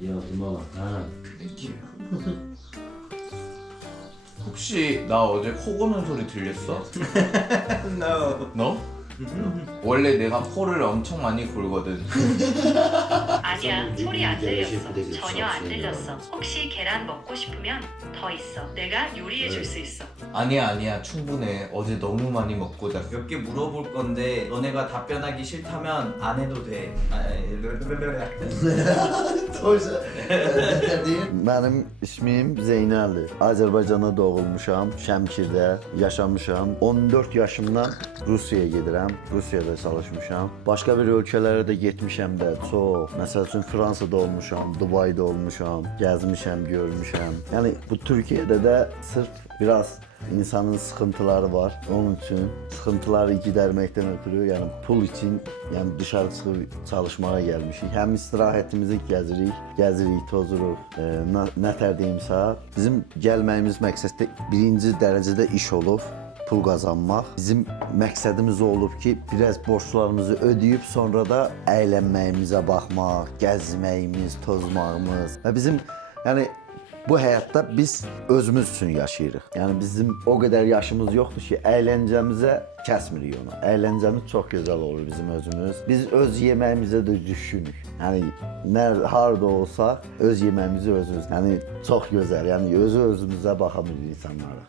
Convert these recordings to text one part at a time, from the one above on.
야구만 아 혹시 나 어제 코 고는 소리 들렸어? No. 너? 원래 내가 코를 엄청 많이 골거든. 아니야, 소리 안 들렸어. 전혀 안 들렸어. 혹시 계란 먹고 싶으면 더 있어. 내가 요리해 줄 수 있어. 아니야 충분해. 어제 너무 많이 먹고 잤어. 몇 개 물어볼 건데 너네가 답변하기 싫다면 안 해도 돼. Mənim ismim Zeynəldir. Azərbaycanda doğulmuşam, Şəmkirdə yaşamışam. 14 yaşımdan Rusiyaya gedirəm. Rusiyada çalışmışam. Başqa bir ölkələrə də getmişəm də çox. Məsəl üçün Fransada olmuşam, Dubayda olmuşam, gəzmişəm, görmüşəm. Yəni bu Türkiyədə də sırf biraz insanın sıxıntıları var. Onun üçün sıxıntıları gidərməkdən ötürü, yəni pul üçün, yəni dışarı çıxıb çalışmağa gəlmişik. Həm istirahətimizi gəzirik, tozuruq. Nə tər deyimsə, bizim gəlməyimiz məqsəddə birinci dərəcədə iş olub, pul qazanmaq. Bizim məqsədimiz olub ki, biraz borclarımızı ödəyib sonra da əylənməyimizə baxmaq, gəzməyimiz, tozmağımız. Və bizim yəni bu həyatda biz özümüz üçün yaşayırıq. Yəni bizim o qədər yaşımız yoxdur ki, əyləncəmizə kəsmirik onu. Əyləncəmiz çox gözəl olur bizim özümüz. Biz öz yeməyimizə də düşünürük. Yəni nə harda olsaq öz yeməyimizi özümüz. Yəni çox gözəl. Yəni özümüzə baxa bilirik insanlara.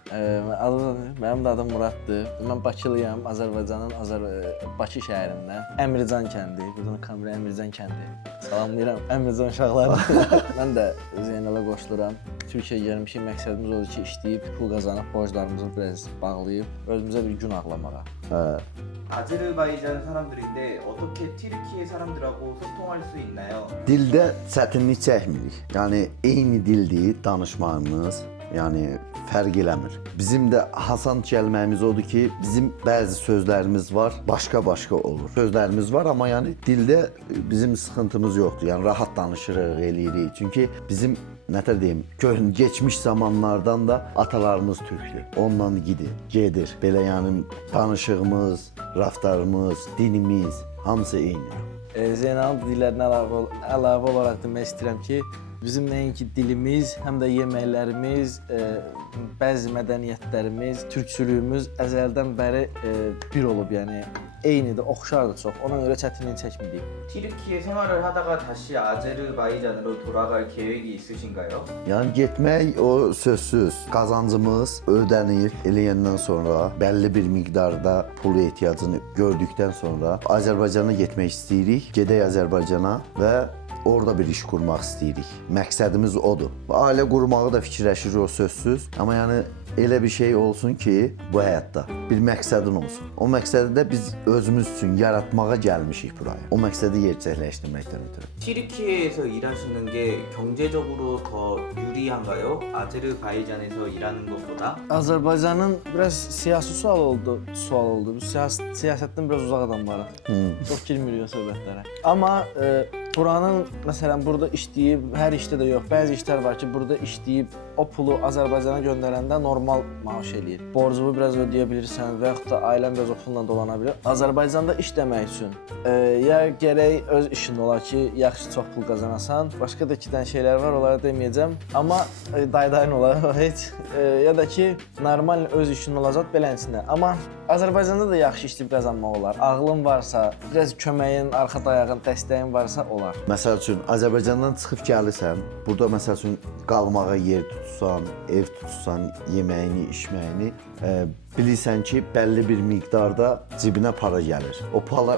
Mənim də adım Muraddır. Mən Bakılıyam, Azərbaycanın Bakı şəhərindən. Əmircan kəndi, buradan kamera Əmircan kəndi. Salamlayıram Əmircan uşaqlarını. Mən də Zeynələ qoşuluram. Türkiyəyə gəlmişik, məqsədimiz odur ki, işləyib, pul qazanıb, borclarımızı biraz bağlayıb, özümüzə bir gün ağlamağa. 아제르바이잔 사람들인데 어떻게 튀르키예 사람들하고 소통할 수 있나요? Dildə çətinlik çəkmirik. Yəni eyni dildir danışmağımız. Yəni fərq eləmir. Bizim də Hasan gəlməyimiz odur ki, bizim bəzi sözlərimiz var, başqa olur. Sözlərimiz var, amma yəni dildə bizim sıxıntımız yoxdur. Yəni rahat danışırıq, eləyirik. Çünki bizim nətər deyim, keçmiş zamanlardan da atalarımız türkdür. Onunla gedir. Belə yəni danışığımız, raftarımız, dinimiz hamısı eynidir. Zeynalın dillərinə əlavə olaraq demək istəyirəm ki, bizim nəinki dilimiz, həm də yeməklərimiz, bəzi mədəniyyətlərimiz, türkçülüyümüz əzəldən bəri bir olub, yəni eynidir, oxşardır çox. Ona görə çətinlik çəkmirik. 튀르키예 생활을 하다가 다시 아제르바이잔으로 돌아갈 계획이 있으신가요? Yəni getmək o sözsüz. Qazancımız ödənir, eləyəndən sonra bəlli bir miqdarda pul ehtiyacını gördükdən sonra Azərbaycana getmək istəyirik. Gedək Azərbaycana və orada bir iş qurmaq istəyirik. Məqsədimiz odur. Ailə qurmağı da fikirləşirik o sözsüz. Amma yəni elə bir şey olsun ki, bu həyatda bir məqsədin olsun. O məqsədi də biz özümüz üçün yaratmağa gəlmişik buraya. O məqsədi gerçəkləşdirməkdən ötürü. 튀르키예에서 일하시는 게 경제적으로 더 유리한가요? 아제르바이잔에서 일하는 것보다? Azərbaycanın biraz siyasi sual oldu. Biz siyasətdən biraz uzaq adamlarıq. Çox girmirik o söhbətlərə. Amma buranın, məsələn, burada işləyib, hər işdə də yox, bəzi işlər var ki, burada işləyib, o pulu Azərbaycana göndərəndə normal maaş eləyir. Borcunu biraz ödəyə bilirsən və yaxud da ailən biraz o pulla dolana bilir. Azərbaycanda işləmək üçün ya gərək öz işin olar ki, yaxşı çox pul qazanasan. Başqa da iki dənə şeylər var, onları deməyəcəm. Amma daydayın olar heç. Ya da ki, normal öz işin olacaq belənçində. Amma Azərbaycanda da yaxşı işləyib qazanmaq olar. Ağlın varsa, biraz köməyin, arxa dayağın, dəstəyin varsa olar. Məsəl üçün Azərbaycandan çıxıb gəlirsən, burada məsəl üçün qalmağa yer tutsan, ev tutsan, yeməyini, içməyini bilirsən ki, bəlli bir miqdarda cibinə para gəlir. O pulla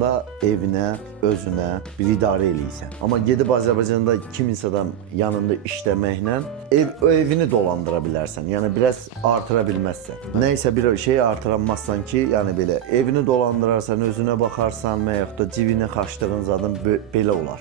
da evinə, özünə bir idarə eləyirsən. Amma gedib Azərbaycanda kiminsadan yanında işləməklə evini dolandıra bilərsən. Yəni biraz artıra bilməzsən. Nəysə bir şey artıramazsan ki, yəni belə evini dolandırarsan, özünə baxarsan və yaxud da cibinə xaçdığın zadın belə olar.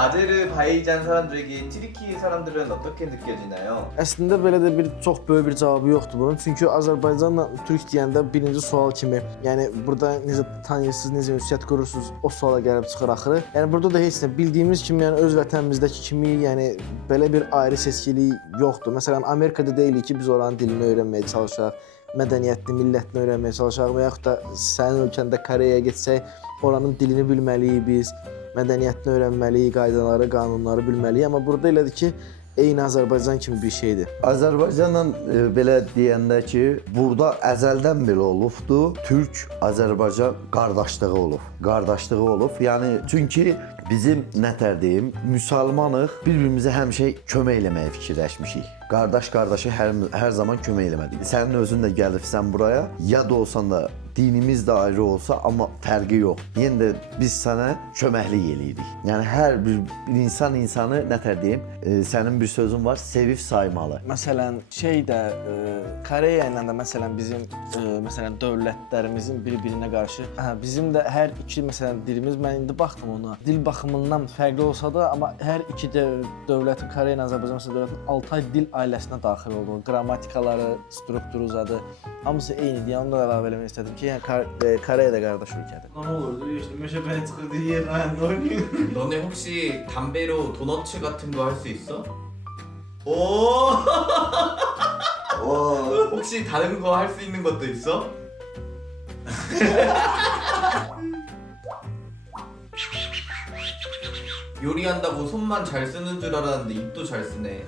아제르바이잔 사람들에게 튀르키예 사람들은 어떻게 느껴지나요? Əslində belə də çox böyük bir cavabı yoxdur bunun. Çünki Azərbaycanla türk deyəndə birinci sual kimi, yəni burada necə tanıyırsınız, necə ünsiyyət qurursunuz, o suala gəlib çıxır axırı. Yəni burada da heç nə bildiyimiz kimi, yəni öz vətənimizdəki kimi, yəni belə bir ayrı seçkilik yoxdur. Məsələn, Amerikada deyilik ki, biz oranın dilini öyrənməyə çalışaq, mədəniyyətini, millətini öyrənməyə çalışaq və yaxud da sənin ölkəndə Koreyaya getsək, oranın dilini bilməliyik biz. mədəniyyətini öyrənməliyik, qaydaları, qanunları bilməliyik. Amma burada elədir ki, eyni Azərbaycan kimi bir şeydir. Azərbaycanla belə deyəndə ki, burada əzəldən belə olubdu. Türk-Azərbaycan qardaşlığı olub. Qardaşlığı olub. Yəni çünki bizim nətər deyim, müsəlmanıq, bir-birimizə həmişə kömək eləməyə fikirləşmişik. Qardaş-qardaşı hər zaman kömək eləmədik. Sənin özün də gəlibsən buraya, yad olsan da dinimiz də ayrı olsa, amma fərqi yox. Yenə də biz sənə köməklik eləyirik. Yəni hər bir insan insanı nətər deyim, sənin bir sözün var, sevib saymalı. Məsələn, Koreya ilə də məsələn bizim məsələn dövlətlərimizin bir-birinə qarşı, bizim də hər iki məsələn dilimiz, mən indi baxdım ona. Dil baxımından fərqli olsa da, amma hər iki dövlətin, Koreya ilə Azərbaycan dövlətinin Altay dil ailəsinə daxil olduğu, qrammatikaları, strukturu zadı hamısı eynidir. Yəni onu da əlavə eləmək istədim ki, yəni Koreya da qardaş ölkədir. Ne olurdu işte meşepen çıkırdı yer ayağında oynuyor. 너네 혹시 담배로 도너츠 같은 거 할 수 있어? 오! 혹시 다른 거 할 수 있는 것도 있어? 요리한다고 손만 잘 쓰는 줄 알았는데 입도 잘 쓰네.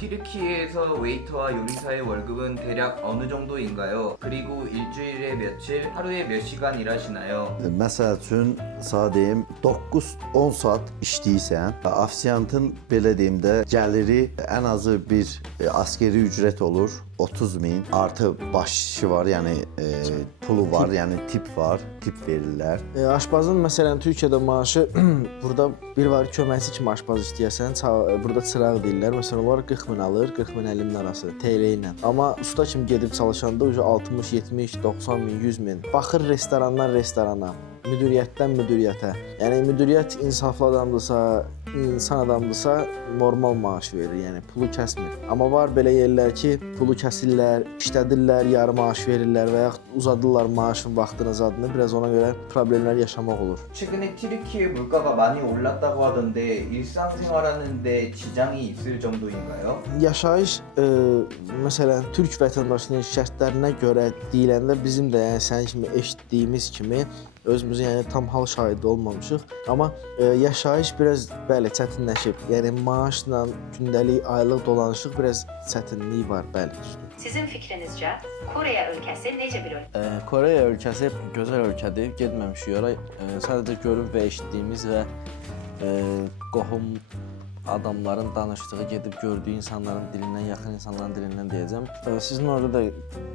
튀르키예에서 웨이터와 요리사의 월급은 대략 어느 정도인가요? 그리고 일주일에 며칠, 하루에 몇 시간 일하시나요? Məsəl üçün, sağ deyim, 9-10 saat işləyirsən, ofisiantın belə deyim də gəliri ən azı bir askeri ücret olur, 30.000 artı başçı var, yəni pulu var, yəni tip var, tip verirlər. Aşpazın məsələn Türkiyədə maaşı burada bir var köməkçi kimi aşpaz istəyirsən, burada çıraq deyirlər. Məsələn onlar 40.000 alır, 40.000 50.000 arası TL ilə. Amma usta kimi gedib çalışanda 60, 70, 90.000, 100.000. Baxır restorandan restorana, müdiriyyətdən müdiriyyətə. Yəni müdiriyyət insaflı adamdırsa, insan adamdırsa normal maaş verir, yəni pulu kəsmir. Amma var belə yerlər ki, pulu kəsirlər, işlədirlər, yarı maaş verirlər və yaxud uzadırlar maaşın vaxtını zadını. Biraz ona görə problemlər yaşamaq olur. 최근에 튀르키예 물가가 많이 올랐다고 하던데 일상생활하는데 지장이 있을 정도인가요? Yaşayış, məsələn, türk vətəndaşının şərtlərinə görə deyiləndə bizim də yəni sənin kimi eşitdiyimiz kimi özümüzün yəni tam hal şahidi olmamışıq. Amma yaşayış biraz bəli çətinləşib. Yəni maaşla gündəlik, aylıq dolanışıq biraz çətinliyi var, bəli. Sizin fikrinizce Kore ülkesi nece bir ülke? Koreya ölkəsi gözəl ölkədir. Getməmişik ora. Sadəcə görüb və eşitdiyimiz və qohum adamların danışdığı, gedib gördüyü insanların dilindən, yaxın insanların dilindən deyəcəm. Sizin orada da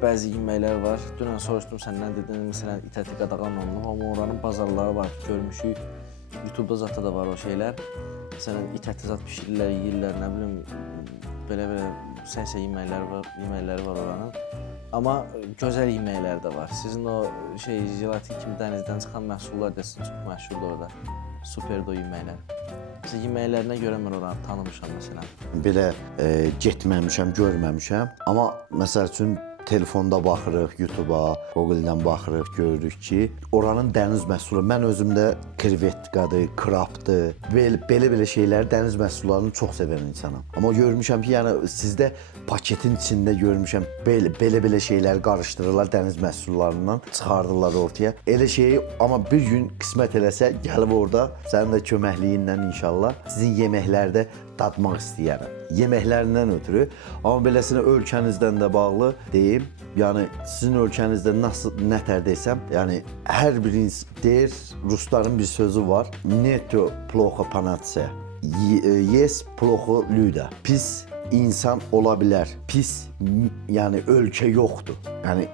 bəzi yeməklər var. Dünən soruşdum səndən, dedin məsələn itəti qadağan olunub, amma oranın bazarları var, görmüşük. YouTube-da zətdə də var o şeylər. Məsələn itəti zət bişirirlər, yeyirlər, nə bilim belə sənsə yeməkləri var oranın. Amma gözəl yeməklər də var. Sizin o jelatin kimi dənizdən çıxan məhsullar desin çox məşhurdur orada. Superdo yeməklər. Məsələn, yeməklərinə görə mən oranı tanımışam məsələn. Belə getməmişəm, görməmişəm. Amma məsəl üçün telefonda baxırıq, YouTube-a, Google-dan baxırıq, görürük ki, oranın dəniz məhsulu, mən özümdə krevetkadır, krabdır, belə şeyləri, dəniz məhsullarını çox sevən insanam. Amma görmüşəm ki, yəni sizdə paketin içində görmüşəm, belə şeyləri qarışdırırlar dəniz məhsullarından, çıxardırlar ortaya. Elə şeyi, amma bir gün qismət eləsə, gəlib orada, sənin də köməkliyinlə inşallah, sizin yeməklərdə dadmaq istəyərəm. Yeməklərindən ötürü, amma beləsini ölkənizdən də bağlı deyim, yəni sizin ölkənizdə nətər desəm, yəni hər bir deyir, rusların bir sözü var, neto plохо понятия, есть плохо люди. Pis insan ola bilər, pis yəni ölkə yoxdur, yəni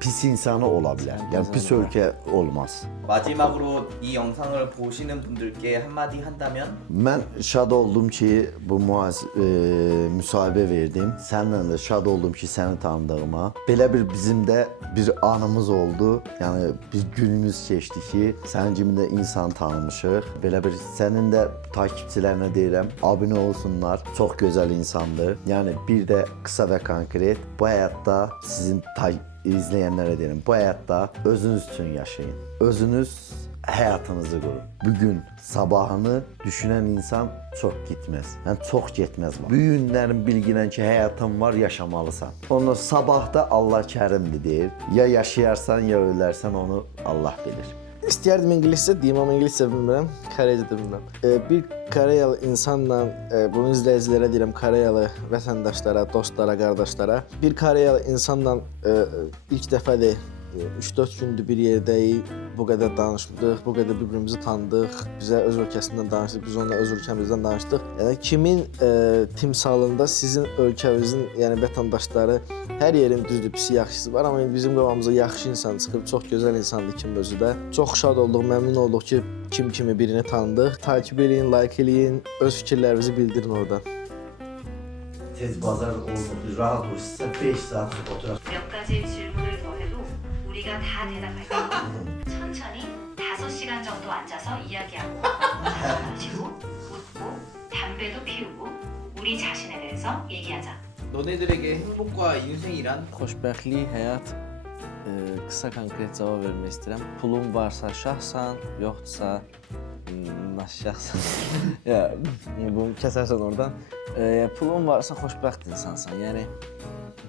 pis insanı ola bilər, yəni pis ölkə olmaz. 마지막으로 이 영상을 보시는 분들께 한마디 한다면? Mən şad oldum ki, bu müsahibə verdim. Səninlə də şad oldum ki, səni tanıdığıma. Belə bizim də bir anımız oldu. Yəni bir günümüz keçdi ki, sənin kimi də insan tanımışıq. Belə bir sənin də takipçilərinə deyirəm, abunə olsunlar. Çox gözəl insandır. Yəni bir də qısa və konkret bu həyatda sizin izləyənlərə deyirəm, bu həyatda özünüz üçün yaşayın. Özünüz həyatınızı qurun. Bugün sabahını düşünən insan çox getməz. Yəni çox getməz. Bu günlərin bilginən ki, həyatın var, yaşamalısan. Onu sabahda Allah kərimdir deyir. Ya yaşayarsan, ya ölərsən, onu Allah bilir. İstəyərdim ingiliscə deyim, amma ingiliscə bilmirəm, Koreycə də bilmirəm. Bir Koreyalı insanla, bunu izləyicilərə deyirəm, Koreyalı vətəndaşlara, dostlara, qardaşlara. Bir Koreyalı insanla ilk dəfədir 3-4 gündür bir yerdəyik, bu qədər danışdıq, bu qədər bir-birimizi tanıdıq, bizə öz ölkəsindən danışdıq, biz onunla öz ölkəmizdən danışdıq. Yəni kimin timsalında sizin ölkəmizin, yəni vətəndaşları hər yerin düzdür, pisi, yaxşısı var, amma bizim qabağımıza yaxşı insan çıxıb, çox gözəl insandır kim özü də. Çox şad olduq, məmnun olduq ki, kim kimi birini tanıdıq. Takip eləyin, like eləyin, öz fikirlərinizi bildirin orada. Tez bazar oldu, rahat ol, sizə 5 saat oturaq. 몇 가지 질문을 더 해도 우리가 다 대답할게. 천천히 5시간 정도 앉아서 이야기하고 마시고 웃고 담배도 피우고 우리 자신에 대해서 얘기하자. 너네들에게 행복과 인생이란? Xoşbəxtlik, həyat, qısa konkret cavab vermək istəyirəm. Pulun varsa şahsan, yoxdursa naşşahsan. Ya, bunu kəsərsən oradan. Pulun varsa xoşbəxt insansan. Yəni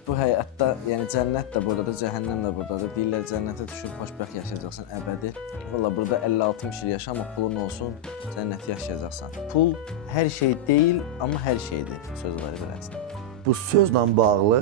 bu həyatda, yəni cənnət də burdadır, cəhənnəm də burdadır. Deyirlər cənnətə düşüb xoşbəxt yaşayacaqsan əbədi. Valla burada 50-60 il yaşa, amma pulun olsun, cənnəti yaşayacaqsan. Pul hər şey deyil, amma hər şeydir. Söz var bilərsən. Bu sözlə bağlı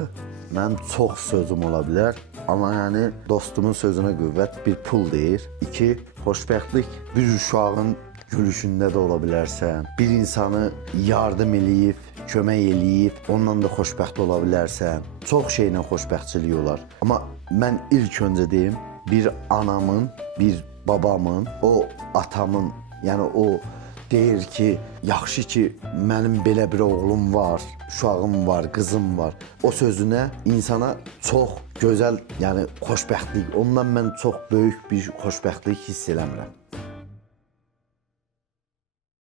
mənim çox sözüm ola bilər. Amma yəni dostumun sözünə qüvvət, bir pul deyir. 2, xoşbəxtlik bir uşağın gülüşündə də ola bilərsən. Bir insanı yardım eləyib, kömək eləyib, onunla da xoşbəxt ola bilərsən. Çox şeylə xoşbəxtçilik olar. Amma mən ilk öncə deyim, bir anamın, bir babamın, o atamın, yəni o deyir ki, yaxşı ki, mənim belə bir oğlum var, uşağım var, qızım var. O sözünə insana çox gözəl, yəni xoşbəxtlik, ondan mən çox böyük bir xoşbəxtlik hiss eləmirəm.